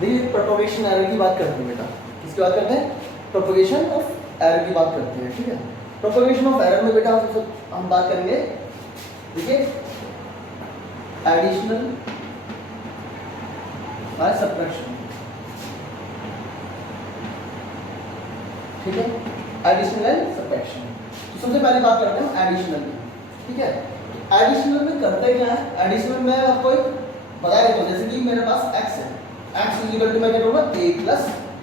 देखिए propagation error की बात करते हैं बेटा, किसकी बात करते हैं? प्रोपगेशन ऑफ एरर की बात करते हैं, ठीक है। प्रोपगेशन ऑफ एरर में बेटा हम बात करेंगे, देखिए एडिशनल बाय सब्ट्रैक्शन, ठीक है, एडिशनल एंड सब्ट्रैक्शन। तो सबसे पहले बात करते हैं एडिशनल में, ठीक है। एडिशनल में करते क्या है? एडिशनल में आपको एक बताया देता हूं, जैसे कि मेरे पास x है, x इक्वल टू मैं क्या करूंगा a प्लस b,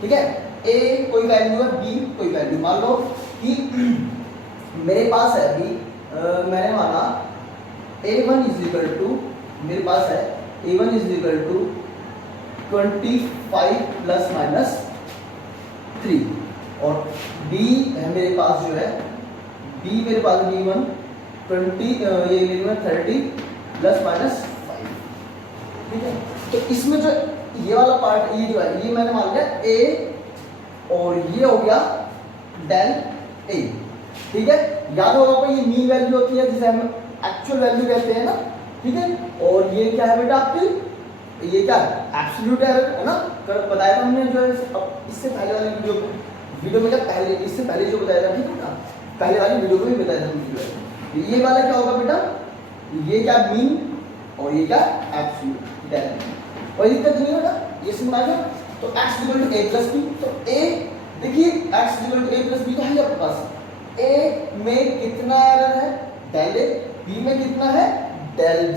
ठीक है। a कोई वैल्यू है, b कोई वैल्यू, मान लो कि मेरे पास है b, मैंने माना a1 इज इक्वल टू, मेरे पास है a1 is equal to 25 plus minus 3, और b है मेरे पास जो है, b मेरे पास b1 20 ये लिखना 30 प्लस माइनस 5, ठीक है। तो इसमें जो ये वाला पार्ट, ये जो है, ये मैंने मान लिया a, और ये हो गया डेल a, ठीक है। याद होगा आपको ये मीन वैल्यू होती है जिसे हम एक्चुअल वैल्यू कहते हैं ना, ठीक है। और ये क्या है बेटा आपकी, ये क्या है? एब्सोल्यूट एरर है ना, बताया था हमने जो इससे पहले वाली वीडियो में, क्या पहले इससे पहले जो बताया था, ठीक है ना, पहले वाली वीडियो में भी बताया था। ये वाला क्या होगा बेटा, ये क्या मीन, और ये क्या एब्सोल्यूट एरर, कोई दिक्कत नहीं होगा, ये समझ आ गया। तो x equal to a plus b, तो a देखिए x equal to a plus b तो है आपके पास, a में कितना एरर है? डेल a, b में कितना है? डेल b,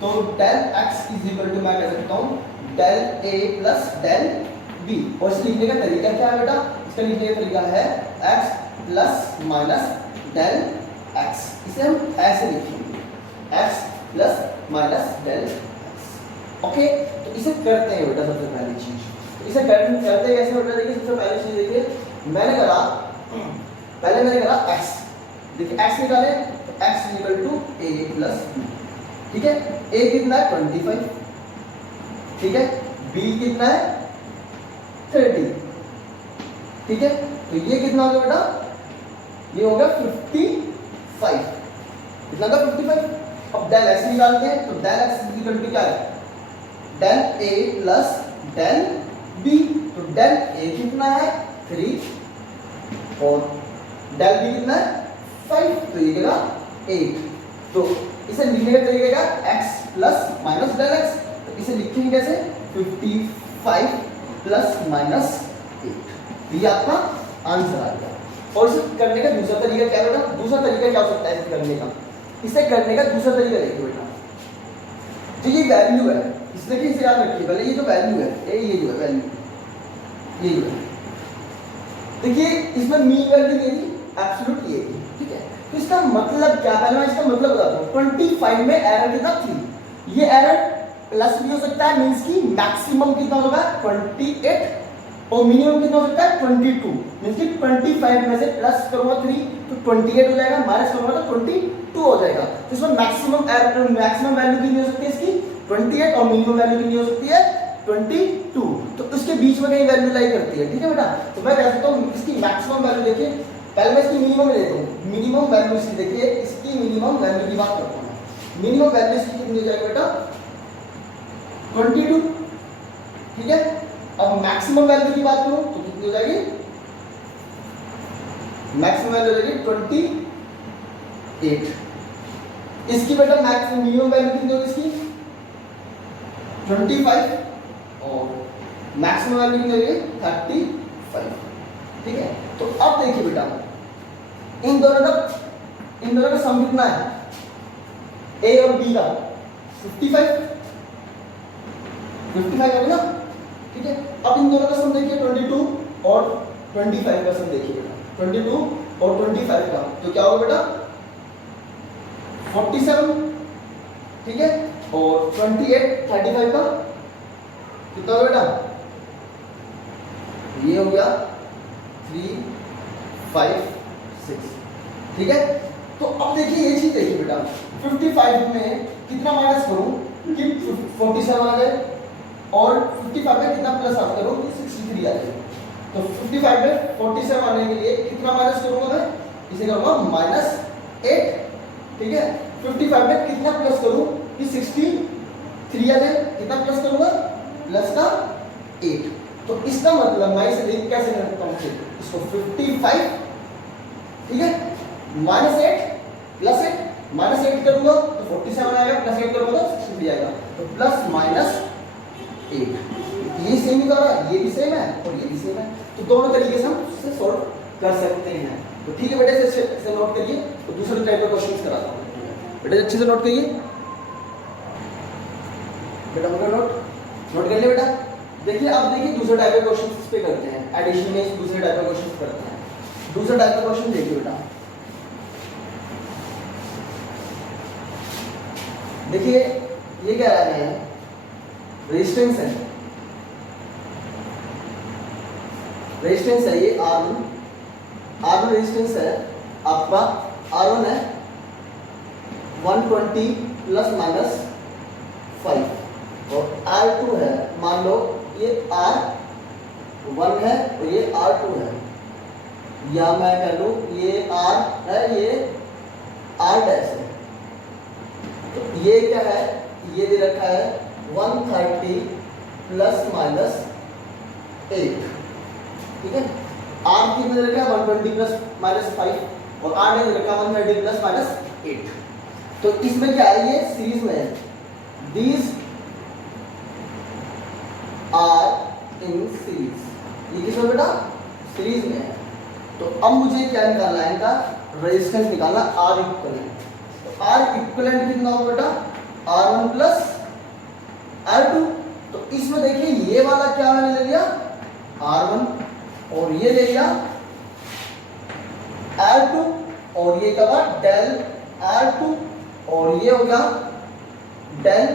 तो del x is equal to मैं कह सकता हूँ del a plus del b, और इसे लिखने का तरीका क्या है बेटा? इसका लिखने का तरीका है x plus minus del x, इसे हम ऐसे लिखेंगे x plus minus del x, okay. तो इसे करते हैं बेटा, सबसे पहली चीज, तो इसे करते कैसे बेटा? देखिए सबसे पहली चीज देखिए, मैंने करा, पहले मैंने करा x, देखिए x निकाले तो x equal to a plus b, ठीक है। a कितना है? 25, ठीक है। b कितना है? 30, ठीक है। तो ये कितना हो गया बेटा? ये हो गया 55, कितना का 55। अब डेल x निकालते हैं, तो डेल x इक्वल टू क्या है? Del a plus del b, तो डेल a कितना है? 3, और डेल b कितना है? 5, तो ये क्या? 8। तो इसे लिखने का तरीका क्या? x plus minus del x, तो इसे लिखेंगे कैसे? 55 प्लस माइनस 8, ये आपका आंसर आ गया। और इसे करने का दूसरा तरीका क्या है बेटा? दूसरा तरीका क्या हो सकता है इसे करने का? इसे करने का दूसरा तरीका देखिए बेटा, जो ये वैल्यू है, इस देखिए, इसे याद रखिए पहले, ये जो वैल्यू है, ये जो है वैल्यू, ये जो है, देखिए इसमें मीन वैल्यू ये थी, एब्सोल्यूट ये थी, ठीक है। तो इसका मतलब क्या? पहले मैं इसका मतलब बताता हूँ। 25 में एरर कितना थी? ये एरर प्लस भी हो सकता है, मींस की मैक्सिमम कितना होगा? 28, और मिनिमम कितना हो सकता है? 22, मींस की 25 में से प्लस करूंगा 3 तो 28 हो जाएगा, माइनस करूंगा तो 22 हो जाएगा। तो इसमें मैक्सिमम एरर, मैक्सिमम वैल्यू कितनी हो सकती है इसकी? 28, और मिनिमम वैल्यू कितनी हो सकती है? 22। तो इसके बीच में कहीं वैल्यू लाई करती है, ठीक है बेटा। तो मैं कह सकता हूँ इसकी मैक्सिमम वैल्यू देखिए, पहले मैं इसकी मिनिमम लेता हूँ, मिनिमम वैल्यू इसकी देखिए, इसकी मिनिमम वैल्यू की बात करता हूँ। मिनिमम वैल्यू इसकी कितनी हो जाएगी बेटा? 22, ठीक है। अब मैक्सिमम वैल्यू की बात करूं तो कितनी हो जाएगी? मैक्सिमम वैल्यू हो जाएगी 28। इसकी बेटा मैक्सिमम मिनिमम वैल्यू कितनी होगी इसकी? 25, और मैक्सिमम वैल्यू कितनी होगी? 35, ठीक है। तो अब देखिए बेटा, इन दोनों का सम कितना है? a और b का 55 है ना, ठीक है। अब इन दोनों का सम देखिए, 22 और 25 का सम देखिए बेटा, 22 और 25 का, तो क्या होगा बेटा? 47, ठीक है। और 28 35 का कितना होगा बेटा? ये हो गया 3 5 6, ठीक है। तो अब देखिए ये चीज देखिए बेटा, 55 में कितना माइनस करूं कि 47 आ जाए, और 55 में कितना प्लस आ करूं कि 63 आ जाए। तो 55 में 47 आने के लिए कितना माइनस करूंगा मैं? इसे करूंगा -8, ठीक है। 55 में कितना प्लस करूं कि 63 आ जाए, कितना प्लस करूंगा? प्लस का 8। तो इसका मतलब मैं इसे लिख कैसे कर सकता हूँ, इसको 55, ठीक है, -8 प्लस 8, -8 करूंगा तो 47 आएगा, प्लस 8 करूंगा तो 63 आएगा, तो प्लस माइनस 8। ये सेम ही रहा, ये भी सेम है और ये भी सेम है, तो दोनों तरीके से हम इससे सॉल्व कर सकते हैं। तो ठीक है बेटे, इसे नोट करिए। तो दूसरे टाइप का क्वेश्चंस कराता हूँ बेटे, अच्छे से नोट करिए बेटा, नोट कर लिया बेटा। देखिए अब देखिए दूसरे टाइप के क्वेश्चंस इस पे करते हैं, एडिशन में दूसरे टाइप का क्वेश्चंस करते हैं। दूसरा टाइप का क्वेश्चन देखिए बेटा, देखिए ये कह रहा है रेजिस्टेंस है, रेजिस्टेंस है ये R1 रेजिस्टेंस है आपका, R1 है 120 ± 5 और R2 है, मान लो ये R1 है और ये R2 है, या मैं कह लूं ये R है, ये R डैश है। तो ये क्या है, ये दे रखा है 130 ± 8, ठीक है। R कितना दे रखा है 120 ± 5 और R ने दे रखा है 130 ± 8। तो इसमें क्या है, ये सीरीज में है, these are in series, ये किसमें बेटा, सीरीज में है। तो अब मुझे क्या निकालना है, इनका रेजिस्टेंस निकालना, R इक्विवेलेंट। तो R इक्विवेलेंट कितना होगा बेटा, R1 प्लस R2। तो इसमें देखिए ये वाला क्या मैंने ले लिया R1 और ये ले लिया R2 और ये क्या हुआ डेल R2 और ये हो गया डेल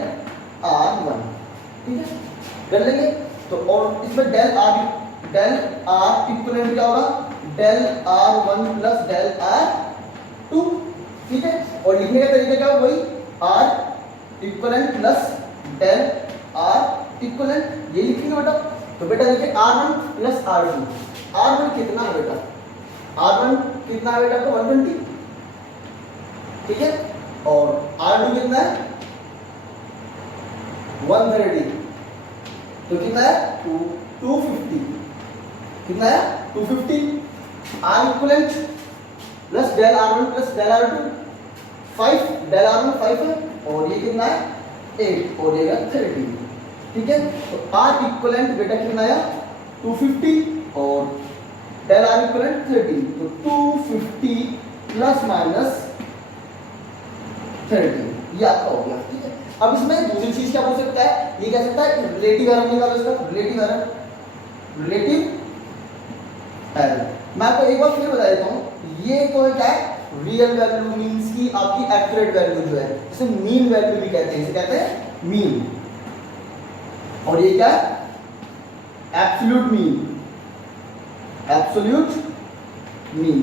R1, ठीक है, कर लेंगे। तो और इसमें डेल R इक्विवेलेंट क्या होगा, del R1 plus del R2, ठीक है। और लिखने का तरीका क्या, वही R equivalent plus del R equivalent, ये लिखेंगे बेटा। तो बेटा देखिए R1 प्लस R2, R1 कितना है बेटा, R1 कितना है बेटा, तो 120, ठीक है, और R2 कितना है 130, तो कितना है 250, कितना है 250। R equivalent plus del R1 plus del R2 5, del R1 5 है और ये कितना है 8 और ये 30, ठीक है। तो R इक्विवेलेंट बेटा कितना आया 250 और डेल R इक्विवेलेंट 30, तो 250 प्लस माइनस 30, ये आपका हो गया, ठीक है। अब इसमें दूसरी चीज क्या पूछ सकता है, ये कह सकता है रिलेटिव एरर निकालो, इसका रिलेटिव एरर। मैं आपको एक बार फिर बता देता हूँ, ये तो क्या है, रियल वैल्यू मींस की आपकी एक्यूरेट वैल्यू जो है, इसे मीन वैल्यू भी कहते हैं, इसे कहते हैं मीन। और ये क्या है, एब्सोल्यूट मीन, एब्सोल्यूट मीन।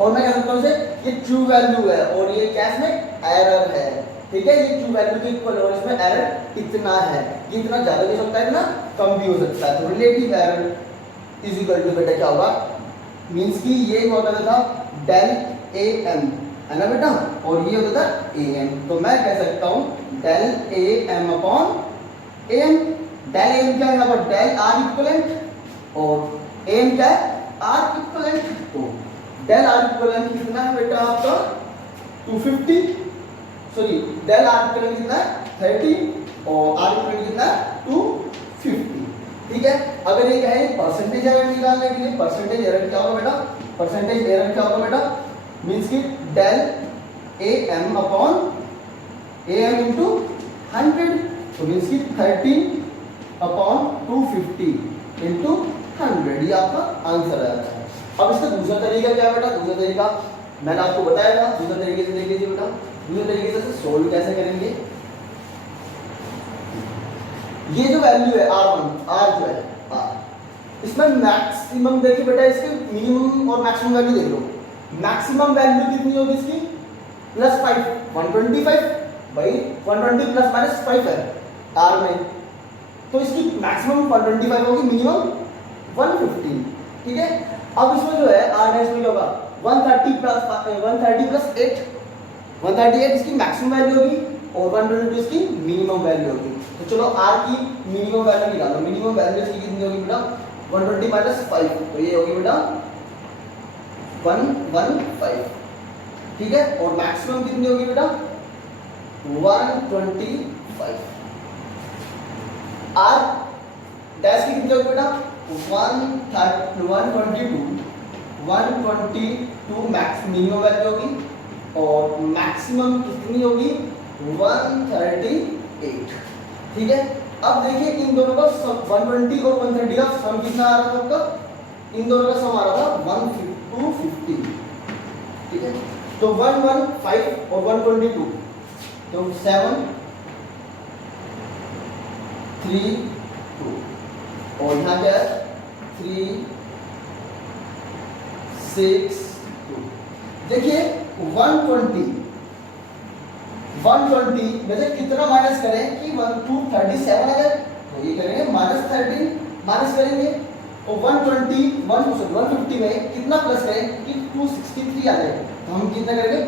और मैं कह सकता हूँ ये ट्रू वैल्यू है और ये क्या इसमें एरर है, ठीक है। ये ट्रू वैल्यू के इक्वल और इसमें एरर इतना है, ये इतना ज्यादा भी हो सकता है, इतना कम भी हो सकता है। तो relative error is equal to बेटा क्या होगा, मींस की ये हुआ करता था डेल AM है ना बेटा, और ये होता था AM। तो मैं कह सकता हूँ del AM upon AM। Del AM क्या है यहाँ पर, डेल R इक्विवेलेंट और AM क्या है R इक्विवेलेंट। तो डेल R इक्विवेलेंट कितना है बेटा आपका 250, सॉरी डेल R इक्विवेलेंट कितना है 30 और R इक्विवेलेंट कितना है 250, ठीक है। अगर ये कहे परसेंटेज एरर निकालने के लिए, परसेंटेज एरर क्या होगा बेटा, परसेंटेज एरर क्या होगा बेटा, मींस की del AM upon AM into 100, तो मींस की 30 अपॉन 250 इंटू 100, ये आपका आंसर आ जाता है। अब इसका दूसरा तरीका क्या है बेटा, दूसरा तरीका मैंने आपको बताया था, दूसरा तरीके से देख लीजिए बेटा। दूसरे तरीके से सोल्व कैसे करेंगे, ये जो वैल्यू है R1, R जो है R, इसमें मैक्सिमम देखिए बेटा, इसके मिनिमम और मैक्सिमम वैल्यू देख लो। मैक्सिमम वैल्यू कितनी होगी इसकी +5, 125 भाई 120 प्लस माइनस 5 है R में, तो इसकी मैक्सिमम 125 होगी, मिनिमम 150, ठीक है। अब इसमें जो है R डैश में क्या होगा 130 प्लस 8, 138 इसकी मैक्सिमम वैल्यू होगी और 122 इसकी मिनिमम वैल्यू होगी। तो चलो R की मिनिमम वैल्यू निकालो। मिनिमम वैल्यू इसकी कितनी होगी बेटा 120 माइनस 5, तो ये होगी बेटा 115, ठीक है। और मैक्सिमम कितनी होगी बेटा 125। आर डैश की कितनी होगी बेटा 122 मैक्स मिनिमम वैल्यू होगी और मैक्सिमम कितनी होगी 138, ठीक है। अब देखिए इन दोनों का सम 120 और 130 का सम कितना आ रहा था आपका, इन दोनों का सम आ रहा था 150, ठीक है। तो 115 और 122, तो 7 3 2 और यहाँ क्या है 3 6 2। देखिए 120 में से कितना माइनस करें कि 237 आ जाए, तो ये करेंगे -13 माइनस करेंगे। और 150 में कितना प्लस करें कि 263 आ जाए, तो हम कितना करेंगे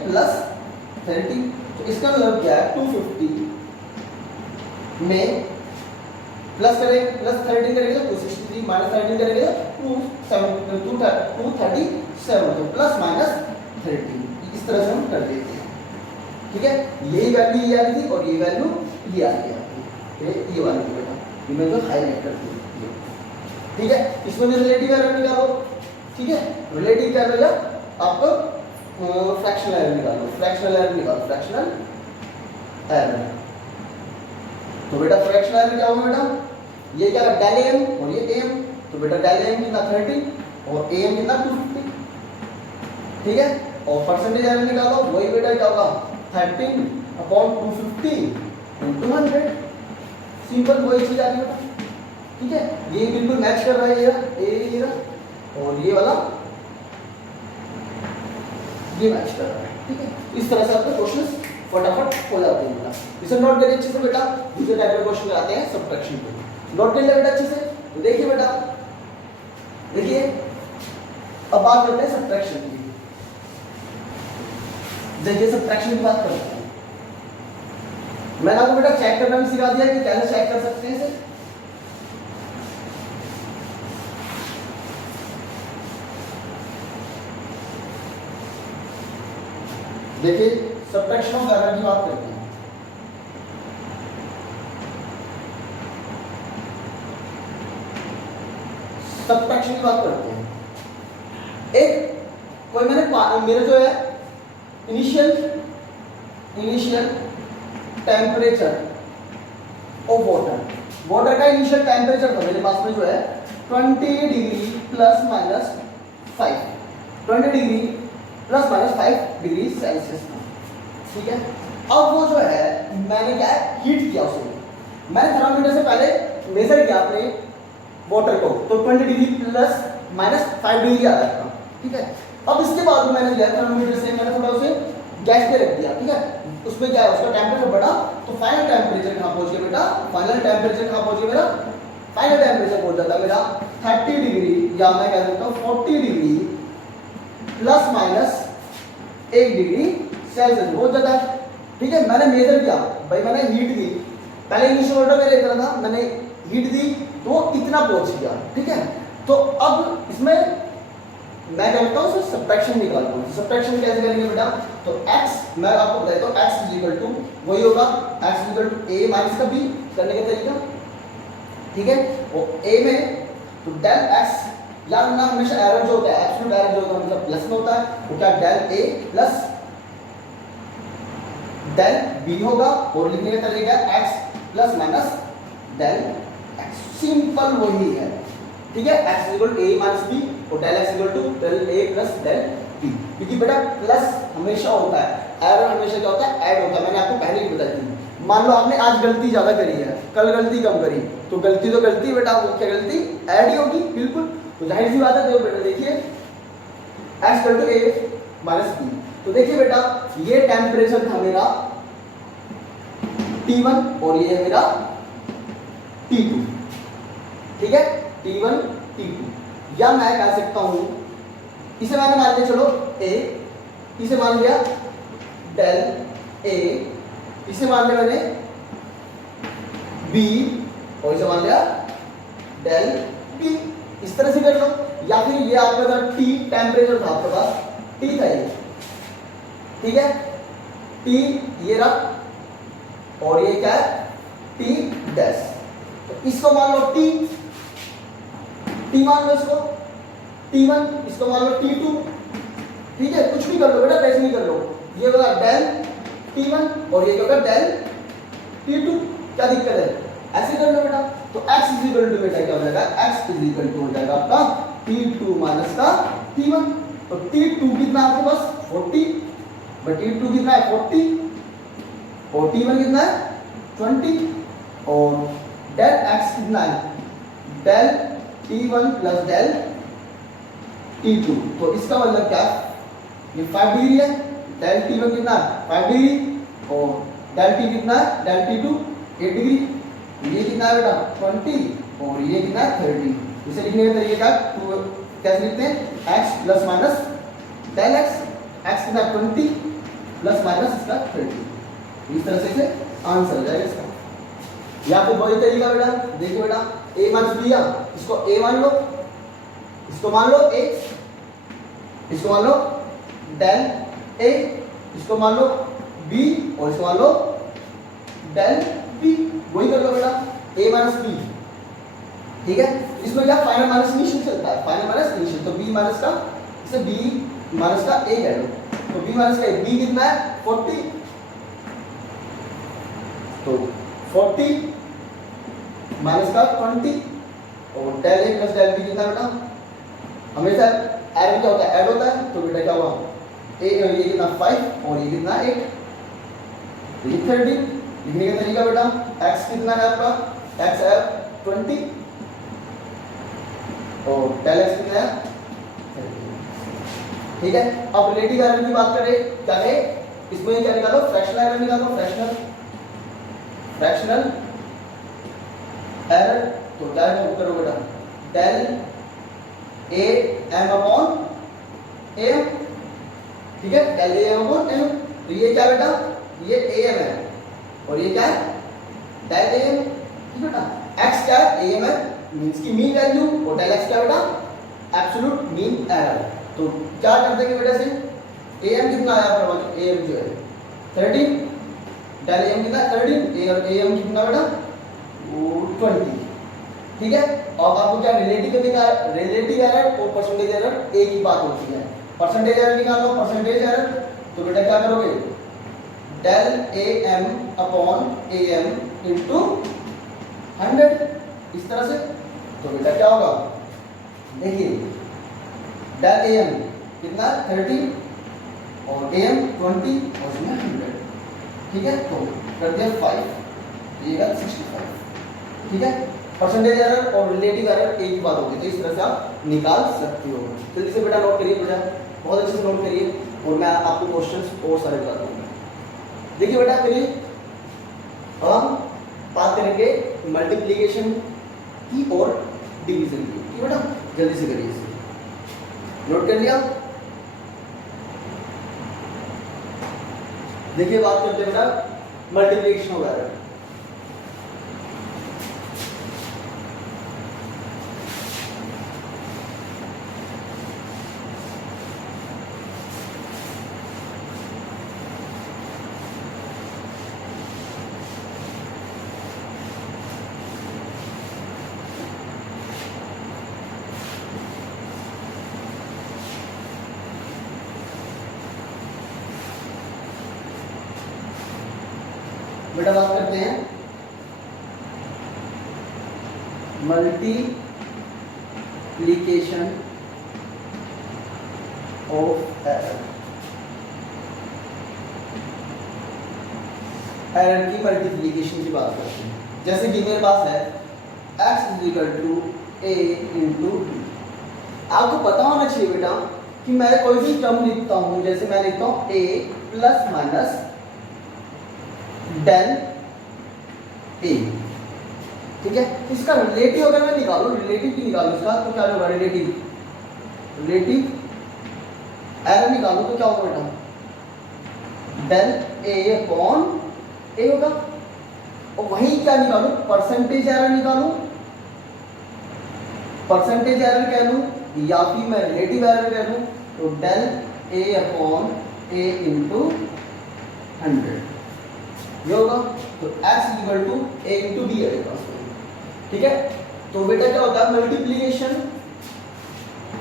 +30। तो इसका मतलब क्या है 250 में प्लस करें +13 करेंगे तो 263 -13 करेंगे तो 237, तो +-13 इस तरह से हम कर देते हैं, ठीक है। यही वैल्यू ये आ रही थी और ये वैल्यू ये आ रही है, ये वाली बेटा ये मैं जो हाईलाइट कर दी, ठीक है। इसमें रिलेटिव एरर निकालो, ठीक है। रिलेटिव क्या रहेगा आपको फ्रैक्शनल एरर निकालो, फ्रैक्शनल एरर। तो बेटा फ्रैक्शनल एरर क्या होगा बेटा, ये क्या है डेल एम और ये एम, तो बेटा डेल एम कितना 30 और एम कितना 250, ठीक है। और परसेंटेज एरर निकालो, वही बेटा क्या होगा 13/250 × 100, सिंपल वही चीज आ रही बेटा, ठीक है। ये बिल्कुल मैच कर रहा है ये और ये वाला ये मैच कर रहा है, ठीक है। इस तरह से आपके क्वेश्चंस फटाफट हो जाते हैं बेटा। इसे नोट करिए अच्छे से बेटा, दूसरे टाइप के क्वेश्चन आते हैं सब्ट्रैक्शन के, नोट कर लिया बेटा अच्छे से। तो देखिए बेटा, देखिए अब बात करते हैं सब्ट्रैक्शन की। देखिए सब्ट्रैक्शन की बात करते हैं, मैंने आपको बेटा चेक करना भी सिखा दिया कि कैसे चेक कर सकते हैं इसे। देखिए सब्ट्रैक्शन ऑफ एरर की बात करते हैं। सब्ट्रैक्शन की बात करते हैं। एक कोई मेरे जो है इनिशियल टेम्परेचर ऑफ वाटर का इनिशियल टेम्परेचर था मेरे पास में जो है 20 डिग्री ±5, 20 डिग्री ±5 डिग्री सेल्सियस था, ठीक है। अब वो जो है मैंने क्या हीट किया उसे, मैंने थर्मामीटर से पहले मेजर किया अपने वाटर को, तो 20 डिग्री ±5 डिग्री आ रहा था, ठीक है। अब इसके बाद में मैंने थर्मामीटर से मैंने थोड़ा उसे गैस पे रख दिया, ठीक है। उसमें क्या है उसका टेम्परेचर बढ़ा, तो फाइनल टेम्परेचर कहाँ पहुंच गया बेटा, फाइनल टेम्परेचर कहाँ पहुंच गया मेरा, फाइनल टेम्परेचर पहुंच जाता है मेरा 30 डिग्री या मैं कह सकता हूँ 40 डिग्री ±1 डिग्री सेल्सियस पहुंच जाता है, ठीक है। मैंने मेजर किया भाई, मैंने हीट दी, पहले इनिशियल ऑर्डर मेरा इतना था, मैंने हीट दी तो इतना पहुंच गया, ठीक है। तो अब इसमें मैं कहता हूँ सब्ट्रैक्शन निकालता हूँ। सब्ट्रैक्शन कैसे करेंगे बेटा, तो x मैं आपको बताता हूँ, x वही होगा x a माइनस का b करने का तरीका, ठीक है। और a में तो डेल x याद रखना हमेशा एरर जो होता है एब्सोल्यूट एरर जो होता है मतलब प्लस में होता है, तो क्या del a plus del b होगा और लिखने का तरीका x plus minus del x, simple वही है, ठीक है। x a माइनस b और del x del a plus del b, क्योंकि बेटा प्लस हमेशा होता है, एरर हमेशा क्या होता है ऐड होता है, मैंने आपको पहले ही बताई थी। मान लो आपने आज गलती ज्यादा करी है, कल गलती कम करी, तो गलती बेटा क्या गलती ऐड ही होगी, बिल्कुल। तो जाहिर सी बात है, देखो बेटा देखिए x a माइनस b, तो देखिए बेटा ये टेम्परेचर था मेरा T1 और ये है मेरा T2, ठीक है, T1 T2, या मैं कह सकता हूं इसे मैंने मान लिया चलो A, इसे मान लिया डेल A, इसे मान लिया मैंने B और इसे मान लिया डेल बी। इस तरह से कर लो, या फिर ये आपका था टी टेम्परेचर था आपके पास, टी था ये, ठीक है, टी ये रहा और ये क्या है टी डैश। तो इसको मान लो टी, टी मान लो इसको T1, इसको मान लो T2, ठीक है, कुछ भी कर लो बेटा, कैसे नहीं कर लो। ये होगा डेल T1 और ये होगा डेल T2, क्या दिक्कत है, ऐसे कर लो बेटा। तो x इज इक्वल टू बेटा क्या हो जाएगा, x इज इक्वल टू हो जाएगा आपका T2 माइनस का T1। तो T2 कितना आपके पास 40, बट T2 कितना है 40 और T1 कितना है 20 और डेल x कितना है del T1 plus del T2। तो इसका मतलब क्या, ये 5 डिग्री है, डेल T1 कितना है 5 डिग्री और डेल T कितना है डेल T2 8 डिग्री। ये कितना है बेटा 20 और ये कितना है 30। इसे लिखने का तरीका कैसे लिखते हैं, x plus minus del x, x कितना 20 प्लस माइनस इसका 30। इस तरह से इसे आंसर हो जाएगा इसका। या फिर वही तरीका बेटा, देखो बेटा a माइनस b, इसको a मान लो, इसको मान लो a, इसको मान लो डेल a, इसको मान लो b और इसको मान लो डेल b। वही कर लो बेटा a माइनस b, ठीक है। इसमें क्या फाइनल माइनस इनिशियल चलता है, फाइनल माइनस इनिशियल, तो b माइनस का, इसे b माइनस का a कह लो। तो b माइनस का a, b कितना है 40, तो 40 माइनस का 20 और del a plus del b कितना बेटा, हमेशा ऐड क्या होता है, ऐड होता है। तो बेटा क्या हुआ ये कितना 5 और ये कितना 8, तो ये 30। लिखने का तरीका बेटा x कितना है आपका, x है 20 और डेल x कितना है 30, ठीक है। अब रिलेटिव एरर की बात करें, क्या है इसमें, क्या निकालो फ्रैक्शनल एरर निकालो, फ्रैक्शनल एरर। तो क्या करो बेटा del a m upon am, ठीक है, del a m upon m। तो ये क्या बेटा, ये am है और ये क्या है डेल am, ठीक बेटा। x क्या है am है, मींस की मीन वैल्यू, और डेल x क्या बेटा एब्सोल्यूट मीन एरर। तो क्या कर देंगे बेटा से, am कितना आया आपका, am जो है 13, डेल am कितना 13 और am कितना बेटा 20, ठीक है। अब आपको क्या रिलेटिव एरर और परसेंटेज एरर एक ही बात होती है। परसेंटेज एरर निकालो, परसेंटेज एरर, तो बेटा क्या करोगे del am upon am into 100, इस तरह से। तो बेटा क्या होगा, देखिए डेल am कितना 30 और am 20 और इसमें 100, ठीक है। तो कर दिया 5, ये 65, ठीक है। परसेंटेज एरर और रिलेटिव एरर एक ही बात होगी, तो इस तरह से आप निकाल सकते हो। जल्दी से बेटा नोट करिए बेटा, बहुत अच्छे से नोट करिए और मैं आपको क्वेश्चंस और सारे बता दूंगा। देखिए बेटा करिए, हम बात करेंगे मल्टीप्लिकेशन की और डिवीजन की, ठीक है बेटा, जल्दी से करिए इसे, नोट कर लिया। देखिए बात करते हैं बेटा मल्टीप्लिकेशन वगैरह। बेटा बात करते हैं मल्टीप्लिकेशन ऑफ एरर। एरर की मल्टीप्लिकेशन की बात करते हैं। जैसे कि मेरे पास है x is equal to a into b। आपको पता होना चाहिए बेटा कि मैं कोई भी टर्म लिखता हूं, जैसे मैं लिखता हूं a plus minus del a, ठीक है। इसका रिलेटिव अगर मैं निकालूं, रिलेटिव की निकालूं इसका, तो क्या होगा रिलेटिव एरर निकालूं तो क्या होगा बेटा डेल a अपॉन a होगा, और वहीं क्या निकालूं, परसेंटेज एरर निकालूं, परसेंटेज एरर कह लूं या फिर मैं रिलेटिव एरर कह लूं, तो del A upon A into 100 ये होगा। तो x equal to A into B है पास में, ठीक है। तो बेटा क्या होता है, मल्टीप्लीकेशन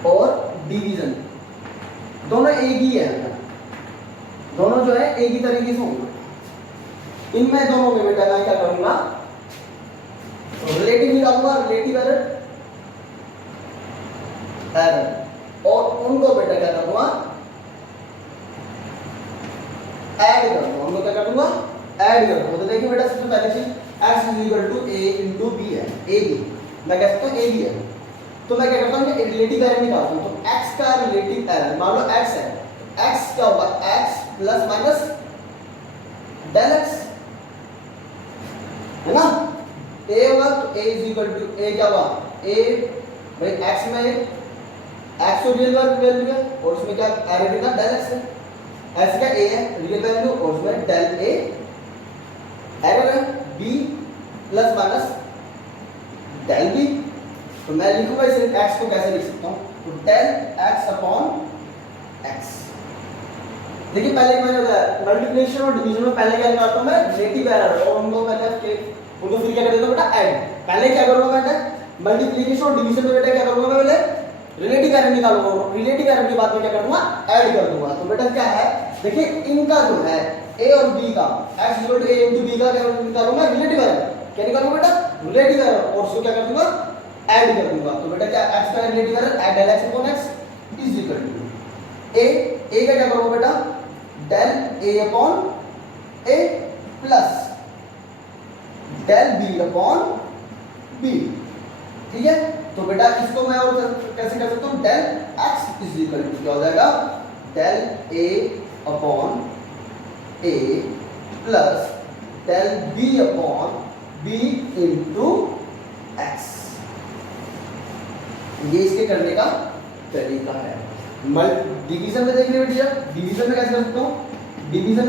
और डिवीजन दोनों एक ही है, दोनों जो है एक ही तरीके से होंगे। इनमें दोनों में बेटा मैं क्या करूंगा, रिलेटिव निकालूंगा, रिलेटिव एरर और उनको बेटा क्या करूंगा, ऐड कर दूंगा, उनको क्या कर दूंगा, ऐड कर दूंगा। तो देखिए बेटा सबसे पहले चीज x is equal to a into B है, ए बी मैं कह सकता हूँ ए बी है। तो मैं क्या करता हूँ, रिलेटिव एरर निकालता हूँ। तो x का रिलेटिव एरर मान लो x है, x क्या होगा, x plus minus del x है ना, a होगा तो a is equal to a क्या हुआ, a भाई x में x तो रियल वैल्यू है और उसमें क्या एरर कितना डेल x है, x का a है रियल वैल्यू और उसमें डेल a एरर है, b plus minus del b। तो मैं लिखूंगा इसे x को कैसे लिख सकता हूं, तो डेल x अपॉन x। देखिए पहले मैंने बताया मल्टीप्लिकेशन और डिवीजन में पहले क्या निकालता हूं मैं, रिलेटिव एरर और उनको पहले उनको फिर क्या कर देता हूं बेटा ऐड। पहले क्या करूंगा बेटा, मल्टीप्लिकेशन और डिवीजन में बेटा क्या करूंगा मैं, पहले रिलेटिव एरर निकालूंगा और रिलेटिव एरर के बाद में क्या कर दूंगा, ऐड कर दूंगा। तो बेटा क्या है, देखिए इनका जो है a और b का x equal to a into b का क्या निकालूंगा, रिलेटिव एरर। क्या निकालूंगा बेटा, रिलेटिव एरर और उसको क्या कर दूंगा, ऐड कर दूंगा। तो बेटा क्या x का relative error add del x upon x is equal to a का क्या करूंगा बेटा, del a upon a plus del b upon b, ठीक है। तो बेटा इसको मैं और कैसे कर सकता हूं, del x is equal to क्या हो जाएगा, del a upon a plus del b upon b into x। ये इसके करने का तरीका है। डिवीजन में देख लीजिए बेटा, डिवीजन में कैसे कर सकता हूं, डिवीजन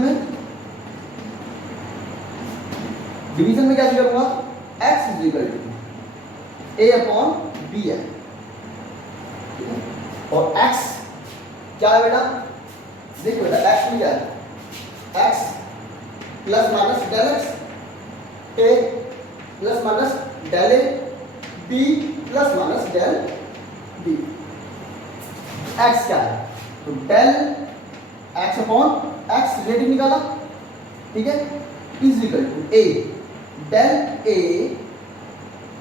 में कैसे करूंगा, x is equal to a upon b है, और x क्या है बेटा, देखो बेटा x में क्या है, x plus minus del x, a plus minus del a, b plus minus del b। x क्या है, तो del x upon x relative निकाला, ठीक है, is equal to a del a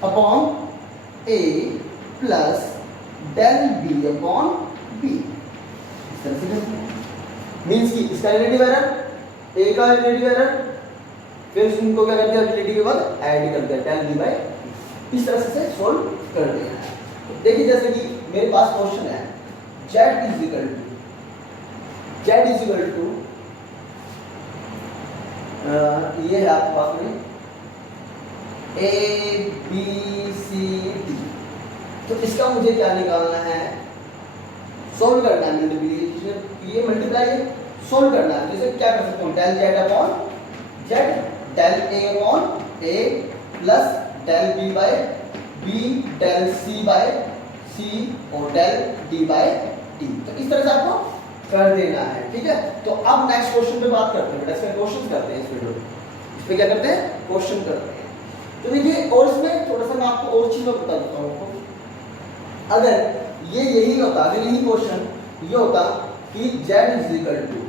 upon a plus del b upon b। इस तरह से means की इसका रिलेटिव एरर, a का रिलेटिव एरर, फिर उनको क्या कर दिया, रिलेटिव के बाद ऐड कर दिया डेल b बाय इस तरह से सोल्व कर दिया। तो देखिए जैसे कि मेरे पास क्वेश्चन है z इज इक्वल टू ये है आपके पास में a b c d। तो इसका मुझे क्या निकालना है, सोल्व करना है, मल्टीप्लिकेशन ये मल्टीप्लाई है, सोल्व करना है। जैसे क्या कर सकता हूँ, del z upon z, del a upon a plus del b by b, del c by c और डेल d बाय d। तो इस तरह से आपको कर देना है, ठीक है। तो अब नेक्स्ट क्वेश्चन पे बात करते हैं, इसमें क्वेश्चन करते हैं, इस वीडियो इस पे क्या करते हैं, क्वेश्चन करते हैं। तो देखिए और इसमें थोड़ा सा मैं आपको और चीज़ बता देता हूँ। अगर ये यही होता, अगर यही क्वेश्चन ये होता कि z is equal to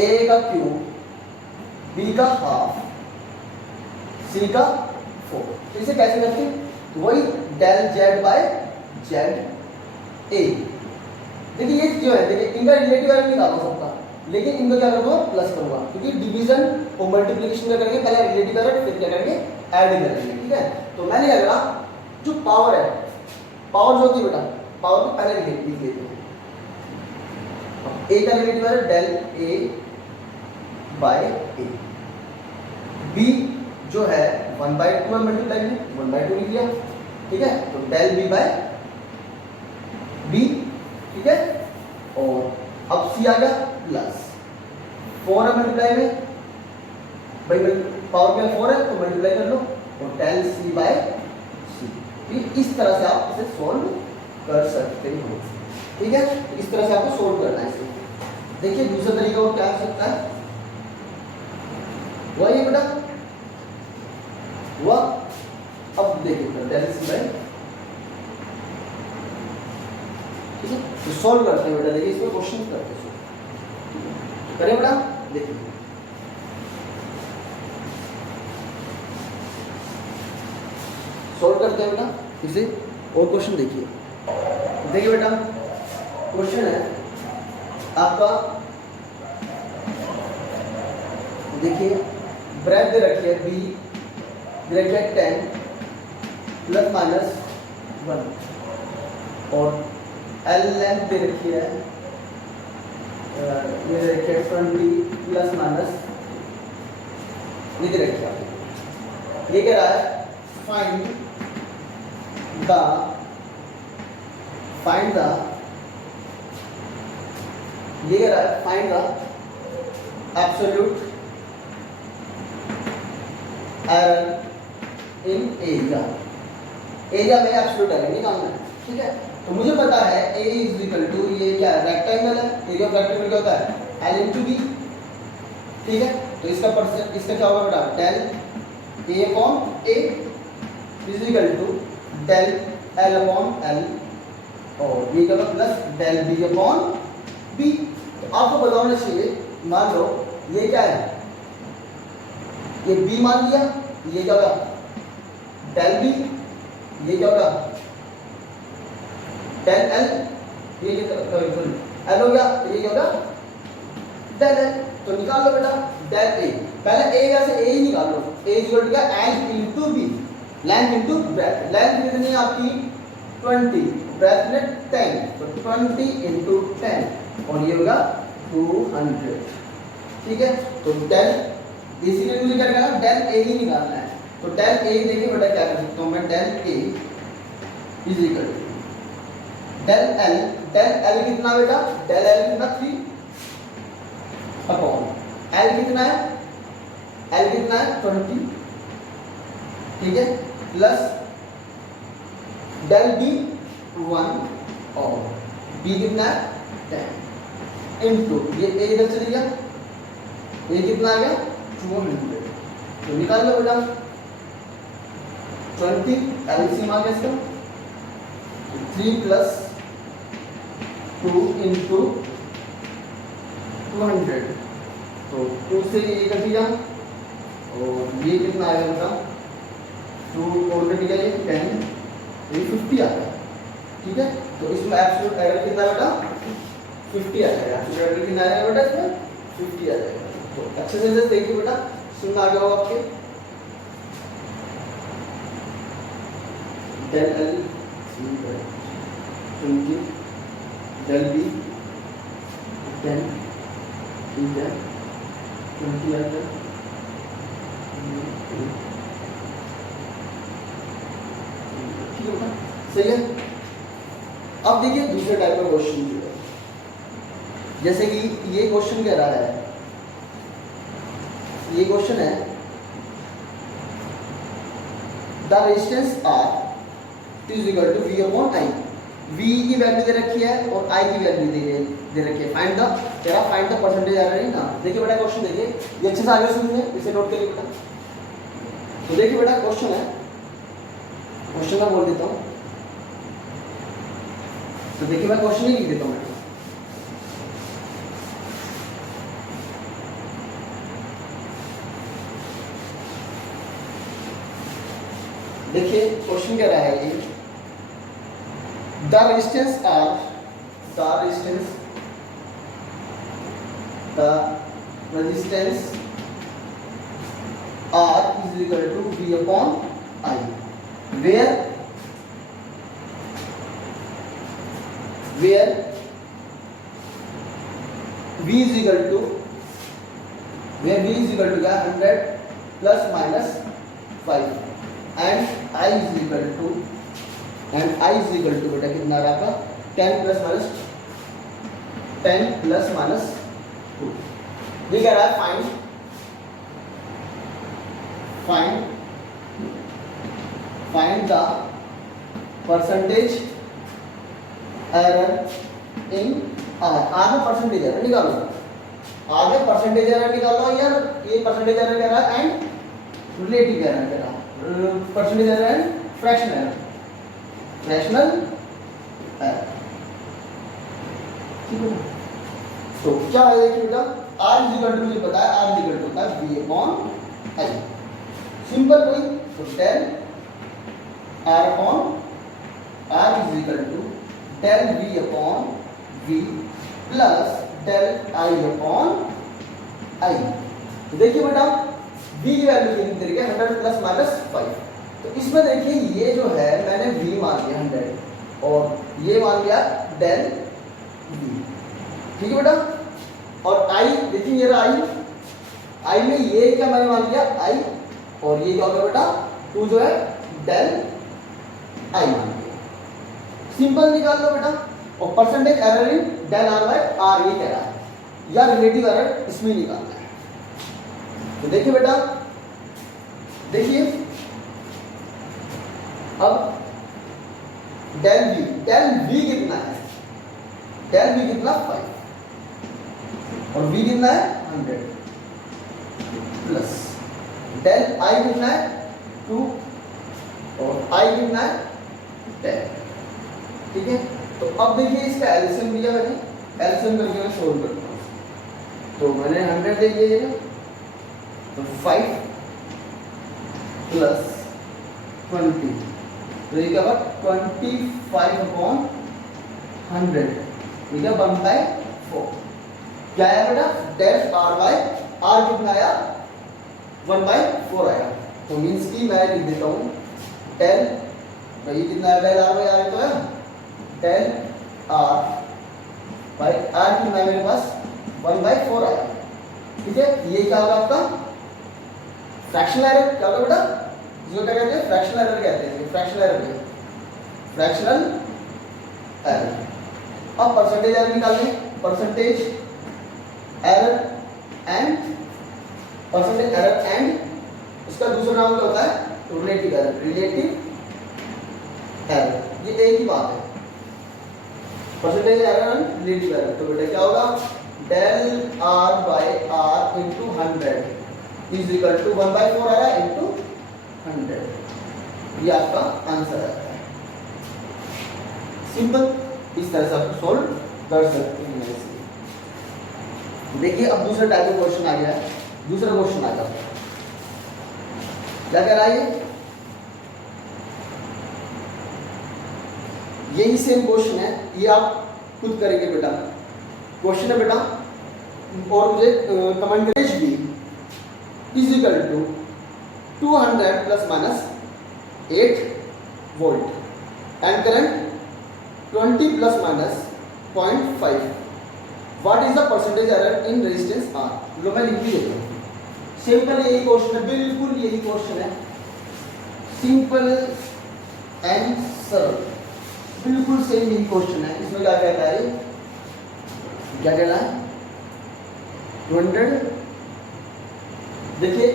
a का क्यूब, b का हाफ, c का 4, तो इसे कैसे करते हैं, तो वही del z by z a। देखिए ये जो है, देखिए इनका रिलेटिव एरर निकालो सबका, लेकिन इनको क्या करूँगा, प्लस करूँगा, क्योंकि डिवीजन और मल्टीप्लिकेशन क्या करेंगे, पहले रिलेटिव एरर फिर क्या करेंगे, ऐड करेंगे, ठीक है। तो मैंने क्या करा, जो पावर है, पावर जो होती है बेटा, पावर को पहले लिख देते हैं। a का relative error del a by a, b जो है 1/2 में मल्टीप्लाई में 1/2 लिख दिया, ठीक है। तो डेल b बाय b, ठीक है। और अब c आ गया प्लस 4 है मल्टीप्लाई में भाई पावर में 4 है तो मल्टीप्लाई कर लो और डेल सी बाय सी। इस तरह से आप इसे सोल्व कर सकते हो। ठीक है, इस तरह से आपको सोल्व करना है इसे। देखिए दूसरा तरीका और क्या हो सकता है, वही बेटा वह अब देखिए डेल सी बाय, ठीक है। तो सोल्व करते हैं बेटा, देखिए इसमें क्वेश्चन करते हैं, करें बेटा। देखिए सोल्व करते हैं बेटा इसे, और क्वेश्चन देखिए। देखिए बेटा क्वेश्चन है आपका, देखिए ब्रेथ दे रखी है बी, दे रखी है 10 प्लस माइनस 1 और एल लेंथ दे रखी है, ये दे रखी है 20 प्लस माइनस, ये दे रखी है। ये कह रहा है फाइंड द ये कह रहा है find the absolute error in area. Area में एब्सोल्यूट एरर निकालना है, ठीक है। तो मुझे पता है A इज इक्वल टू, ये क्या है, रेक्टेंगल है, एरिया ऑफ रेक्टेंगल क्या होता है L इंटू बी, ठीक है। तो इसका परसेंट, इसका क्या होगा बेटा, del A upon A is equal to del L upon L और ये क्या होगा plus del B upon B। तो आपको पता होना चाहिए, मान लो ये क्या है, ये B मान लिया, ये क्या होगा डेल B, ये क्या होगा डेल L, ये L हो गया, ये क्या होगा डेल L। तो निकाल लो बेटा डेल A, पहले A वैसे A ही निकाल लो, A इज इक्वल टू क्या L into B, length into breadth. Length कितनी है आपकी 20, ब्रेथ में 10, तो 20 इंटू 10 और ये होगा 200, ठीक है। तो डेल, इसीलिए मुझे क्या करना, डेल A ही निकालना है। तो डेल A देखिए बेटा क्या कर सकता हूँ मैं, del A is equal to del L, del L कितना बेटा, डेल L कितना 3 अपॉन L कितना है, L कितना है 20, ठीक है, प्लस डेल B 1 और B कितना है 10 इंटू ये A इधर चली गया, A कितना आ गया 200। तो निकाल लो बेटा 20 एलसीएम आ गया इसका, 3 प्लस 2 इंटू 200, तो 2 से ये कट गया और ये कितना आएगा बेटा 2 और कट गया, ये 10, ये 50 आ गया, ठीक है। तो इसमें एब्सोल्यूट एरर कितना बेटा 50 आ जाएगा, एब्सोल्यूट एरर कितना आएगा बेटा इसमें 50 आ जाएगा। तो अच्छे से देखिए बेटा, सुन आ गया हो आपके, डेल L 20 डेल B 10 ठीक है 20 आ गया, ठीक है बेटा, सही है। अब देखिए दूसरे टाइप का क्वेश्चन जो है, जैसे कि ये क्वेश्चन कह रहा है, ये क्वेश्चन है the resistance R is equal to V upon I। V की वैल्यू दे रखी है और I की वैल्यू दे रखी है। फाइंड द, तेरा find the percentage error in R। देखिए बेटा क्वेश्चन देखिए, ये अच्छे से आगे सुनिए, इसे नोट करिए बेटा। तो देखिए बेटा क्वेश्चन है, क्वेश्चन मैं बोल देता हूँ, तो देखिए मैं क्वेश्चन ही लिख देता हूँ। देखिए क्वेश्चन कह रहा है ये, the resistance R, the resistance R is equal to V upon I, where V is equal to, where V is equal to 100 plus minus 5 and I is equal to, and I is equal to बेटा कितना रहा आपका 10 plus minus 2। ये कह रहा है find find the percentage error in R में percentage error निकालो, R में परसेंटेज एरर निकालो यार, ये परसेंटेज एरर कह रहा है एंड रिलेटिव एरर कह रहा है, percentage error and fractional error, ठीक है। तो क्या है देखिए बेटा, R इज इक्वल टू, मुझे पता है R इज इक्वल टू होता है V अपॉन I, सिंपल कोई, तो del R upon R is equal to del V upon V plus del I upon I। तो देखिए बेटा V की वैल्यू कितनी तरीके 100 प्लस माइनस 5, तो इसमें देखिए ये जो है मैंने V मान लिया 100 और ये मान लिया डेल V, ठीक है बेटा। और I देखिए ये रहा I में ये क्या मैंने मान लिया I, और ये क्या होगा बेटा 2 जो है डेल I मान लिया, सिंपल निकाल लो बेटा। और percentage error in del R by R ये कह रहा है, या रिलेटिव एरर इसमें निकालना है। तो देखिए बेटा, देखिए अब डेल V कितना है, डेल V कितना 5 और V कितना है 100 प्लस डेल I कितना है 2 और I कितना है 10, ठीक है। तो अब देखिए इसका एलसीएम दिया मैंने, एलसीएम करके मैं सोल्व करता हूँ। तो मैंने 100 दे दिया, तो 5 प्लस 20, तो ये क्या होगा 25 अपॉन 100, ठीक है 1/4। क्या आया बेटा डेल R बाय R कितना आया 1/4 आया। तो मीन्स की मैं लिख देता हूँ डेल, भाई कितना है डेल R बाय R, तो है डेल R बाय R कितना है मेरे पास 1/4 आया, ठीक है। ये क्या होगा आपका फ्रैक्शनल एरर, क्या होगा बेटा, इसको क्या कहते हैं फ्रैक्शनल एरर कहते हैं, फ्रैक्शनल एरर अब परसेंटेज एरर निकालने, परसेंटेज एरर एंड उसका दूसरा नाम क्या होता है रिलेटिव एरर, ये एक ही बात है, percentage error and relative error. तो बेटा क्या होगा del R by R into 100 is equal to 1/4 आ रहा है इंटू 100, ये आपका आंसर आता है। सिंपल, इस तरह से आप सोल्व कर सकते हैं। देखिए अब दूसरा टाइप का क्वेश्चन आ गया है, दूसरा क्वेश्चन आ गया, क्या कह रहा है यही सेम क्वेश्चन है, ये आप खुद करेंगे बेटा। क्वेश्चन है बेटा, और मुझे कमेंट करें भी is equal to 200 plus minus 8 volt and current 20 plus minus 0.5, what is the percentage error in resistance R। लो मैं लिख भी देता हूँ, सिंपल यही क्वेश्चन है, बिल्कुल यही क्वेश्चन है, सिंपल एंड सरल, बिल्कुल सेम यही क्वेश्चन है। इसमें क्या कहता है, क्या कहना है 200, देखिए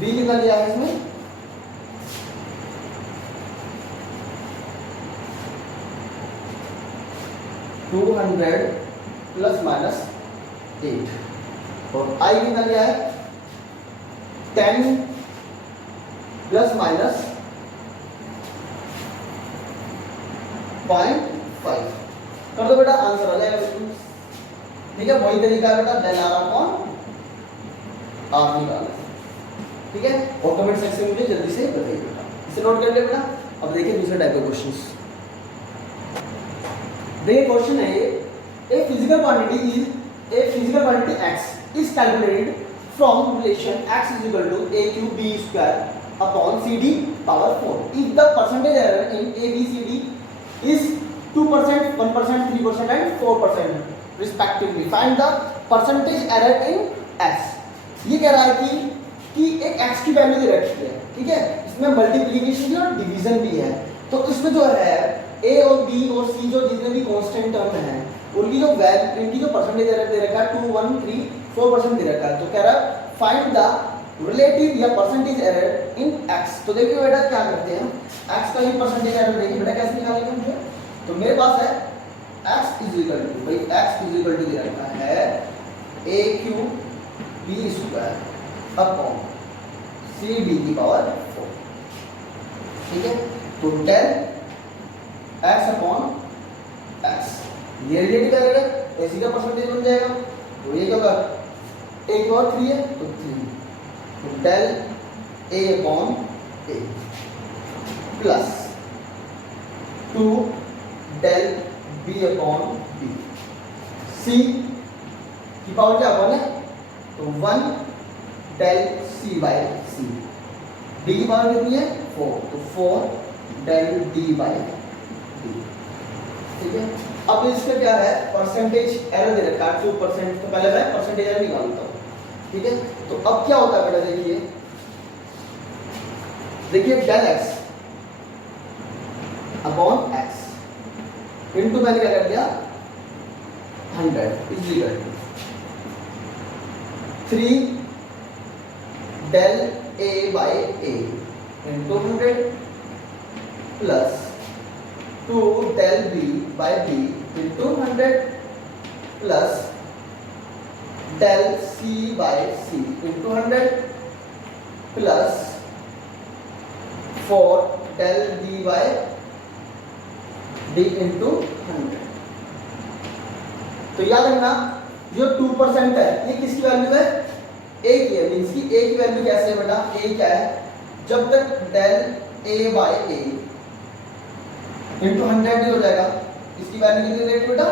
B कितना लिया है इसमें 200 प्लस माइनस 8 और I कितना लिया है 10 प्लस माइनस 0.5 कर दो बेटा, आंसर आ जाएगा बिल्कुल, ठीक है। वही तरीका है बेटा डेल R अपॉन R निकालना, ठीक है। और कमेंट सेक्शन में मुझे जल्दी से बताइए बेटा, इसे नोट कर ले बेटा। अब देखिए दूसरे टाइप के क्वेश्चंस, देखिए क्वेश्चन है ये, a physical quantity x is calculated from relation x is equal to a cube b square upon cd power 4 if the percentage error in a b c d is 2%, 1%, 3% and 4% respectively. Find the percentage error in x। ये कह रहा है कि एक x की value दे रखी है, ठीक है, इसमें मल्टीप्लिकेशन भी और डिवीजन भी है। तो इसमें जो है a और b और c जो जितने भी कांस्टेंट टर्म हैं उनकी जो वैल्यू, इनकी जो परसेंटेज एरर दे रखा है 2, 1, 3, 4% दे रखा है। तो कह रहा है फाइंड द रिलेटिव या परसेंटेज एरर इन x। तो देखिए बेटा क्या करते हैं, x का ही परसेंटेज एरर देखिए बेटा कैसे निकालेंगे मुझे। तो मेरे पास है x इज इक्वल टू, भाई x इज इक्वल टू दिया रखा है a cube b square upon c b की पावर 4, ठीक है। तो डेल x अपॉन x, ये रिलेटिव एरर है, इसी का परसेंटेज बन जाएगा। तो ये क्या होगा, एक और 3 है तो 3, तो del a upon a plus 2 del b upon b, c की पावर क्या बने, तो 1 del c by c, d की पावर कितनी है 4, तो 4 डेल d बाय d, ठीक है। अब इसका क्या है, परसेंटेज एरर दे रखा है 2%, तो पहले मैं परसेंटेज एरर निकालता हूँ, ठीक है। तो अब क्या होता है बेटा, देखिए देखिए del x upon x into मैंने क्या कर दिया 100 is equal to 3 del a by a into 100 plus 2 del b by b into 100 plus del c by c into 100 plus 4 del d by d into 100। तो याद रखना जो 2% है ये किसकी वैल्यू है, a की है, मींस की a की वैल्यू कैसे है बेटा, a क्या है, जब तक del a by a into 100 ही हो जाएगा, इसकी वैल्यू कितनी रहेगी बेटा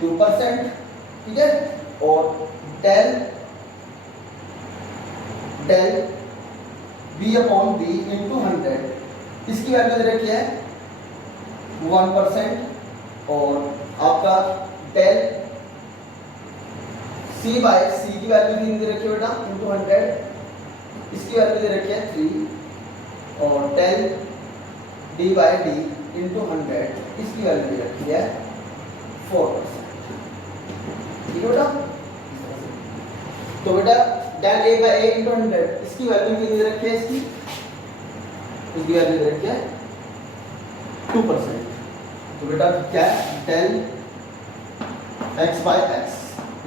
2%, ठीक है। और del b upon b into 100 इसकी वैल्यू दे रखी है 1%, और आपका डेल c बाय c की वैल्यू कितनी दे रखी है बेटा इनटू 100, इसकी वैल्यू दे रखी है 3, और del d by d into 100 इसकी वैल्यू दे रखी है 4%, ठीक है बेटा। तो बेटा del a by a into 100 इसकी वैल्यू कितनी दे रखी है, इसकी वैल्यू दे रखी है 2%। तो बेटा क्या है, del x by x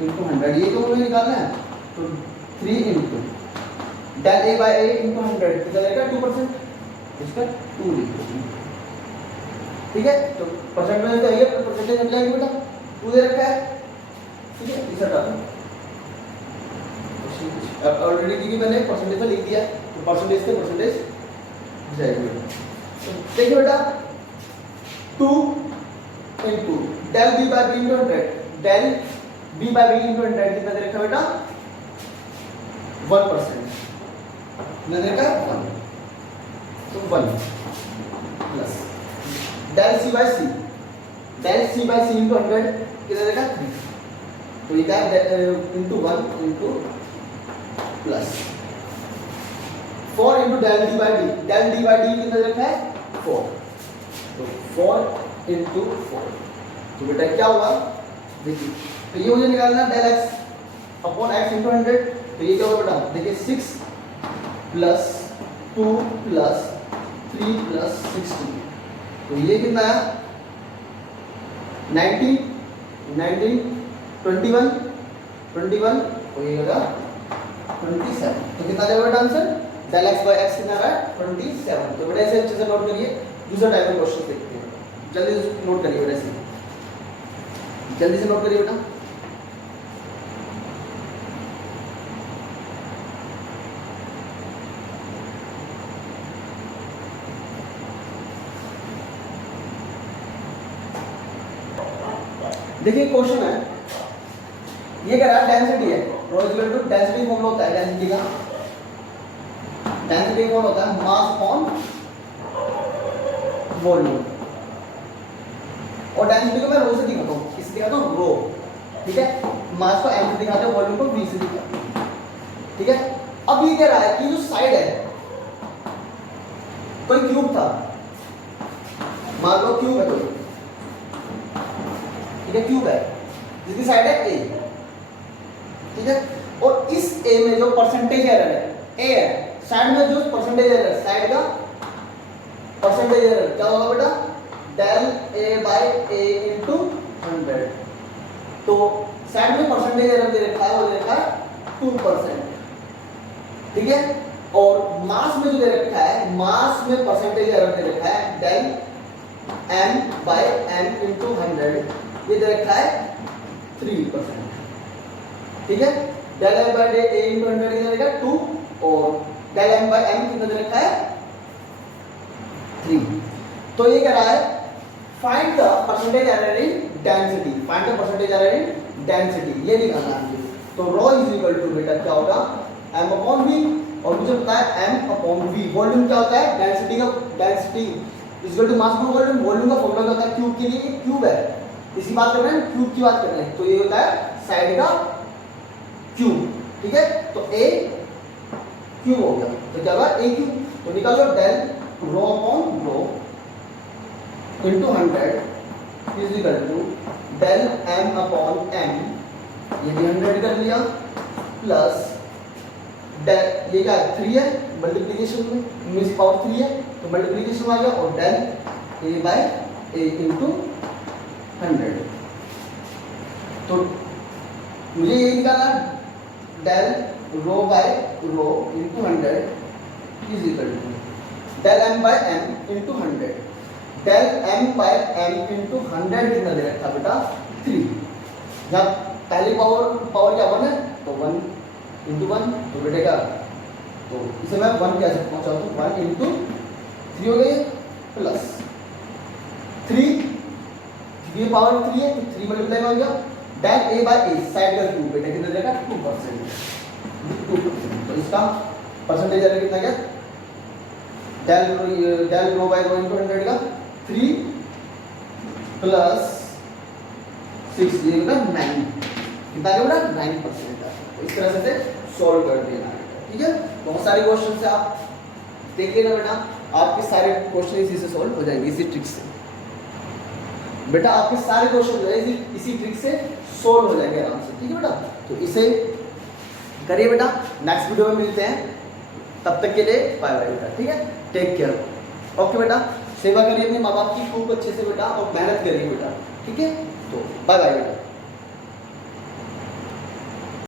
into 100, ये तो मुझे निकालना है, तो 3 into del a by a into 100 कितना रहेगा 2%, इसका 2 लिखो, ठीक है। तो परसेंटेज तो ये परसेंटेज निकल जाएगी बेटा 2 दे रखा है, ठीक है। इसे हटा दो, अब ऑलरेडी क्योंकि मैंने परसेंटेज तो लिख दिया, तो परसेंटेज से परसेंटेज जाएगी। तो देखिए बेटा 2 into del b by b into 100, del b by b into 100 कितना दे रखा बेटा 1%, कितना दे रखा 1, तो 1 plus del c by c, del c by c into 100 कितना दे रखा 3, तो ये क्या है into 1 into plus 4 into del d by d, del d by d कितना दे रखा है 4, तो 4 इनटू 4, तो बेटा क्या होगा देखिए, तो ये मुझे निकालना है del x upon x into 100, तो ये क्या होगा बेटा देखिए 6 प्लस 2 प्लस 3 प्लस 16, तो ये कितना है 19 19 21 21, तो ये होगा 27, तो कितना जाएगा बेटा answer, del x by x कितना है 27। तो बेटा ऐसे अच्छे से नोट करिए, दूसरा टाइप का क्वेश्चन देखते हैं, जल्दी से नोट करिए बेटा, ऐसे जल्दी से नोट करिए बेटा। देखिए क्वेश्चन है, ये कह रहा है डेंसिटी है, rho is equal to density formula होता है डेंसिटी का, डेंसिटी कौन होता है मास अपॉन वॉल्यूम, और डेंसिटी को मैं रो से दिखाता हूँ, किससे दिखाता हूँ रो, ठीक है। मास को m से दिखाते हैं, वॉल्यूम को v से दिखाते हैं, ठीक है। अब ये कह रहा है कि जो साइड है, कोई क्यूब था, मान लो क्यूब है कोई, ठीक है, क्यूब है जिसकी साइड है a, ठीक है। और इस a में जो परसेंटेज एरर है ए है, साइड में जो परसेंटेज एरर, साइड का परसेंटेज एरर क्या होगा बेटा, del A bye A into 100। तो साइड में परसेंटेज एरर दे रखा है, वो दे रखा है 2%, ठीक है। और मास में जो दे रखा है, मास में परसेंटेज एरर दे रखा है del m by m into 100, ये दे रखा है 3%, ठीक है। Del m by A into 100 कितना देगा 2, और डेल m बाय m कितना दे रखा है 3। तो ये कह रहा है find the percentage error in density, find the percentage error in density, ये निकालना है। तो ρ इज इक्वल टू बेटा क्या होगा m अपॉन v, और मुझे पता है m अपॉन v। वॉल्यूम क्या होता है, डेंसिटी का, density is equal to mass upon volume. Volume का फॉर्मूला होता है क्यूब के लिए, क्यूब है, इसी बात कर रहे हैं, क्यूब की बात कर रहे हैं। तो ये होता है साइड का क्यूब, ठीक है। तो a क्यूब हो गया, तो क्या होगा a क्यूब। तो निकालो del rho upon rho into 100 is equal to del m upon m, ये भी 100 कर लिया, प्लस डेल, ये क्या है 3 है, मल्टीप्लीकेशन में मींस पावर 3 है, तो मल्टीप्लीकेशन आ गया, और del a by a into 100। तो मुझे ये निकालना del rho by rho into 100 is equal to del m by m into 100। Del m by m into 100 कितना दे रखा बेटा 3, जब पहली पावर क्या 1 है, तो 1 इंटू 1, तो बेटेगा, तो इसे मैं 1 कैसे पहुंचाऊं, तो 1 इंटू 3 हो गई, प्लस 3, ये पावर 3 है, तो 3 मल्टीप्लाई हो गया, del a by a side का क्यूब बेटा कितना देगा 2%, 2%। तो इसका परसेंटेज एरर कितना गया, del rho by rho into 100 का 3 प्लस 6, ये होगा 9, कितना गया बेटा 9% का। तो इस तरह से सॉल्व कर देना, ठीक है। बहुत सारे क्वेश्चन से आप देख लेना बेटा, आपके सारे क्वेश्चन इसी से सॉल्व हो जाएंगे, इसी ट्रिक से बेटा, आपके सारे क्वेश्चन जो है इसी ट्रिक से सॉल्व हो जाएंगे आराम से, ठीक है बेटा। तो इसे करिए बेटा, नेक्स्ट वीडियो में मिलते हैं, तब तक के लिए बाय बाय बेटा, ठीक है, टेक केयर, ओके बेटा। सेवा करिए अपने माँ बाप की खूब अच्छे से बेटा, और मेहनत करिए बेटा, ठीक है। तो बाय बाय बेटा।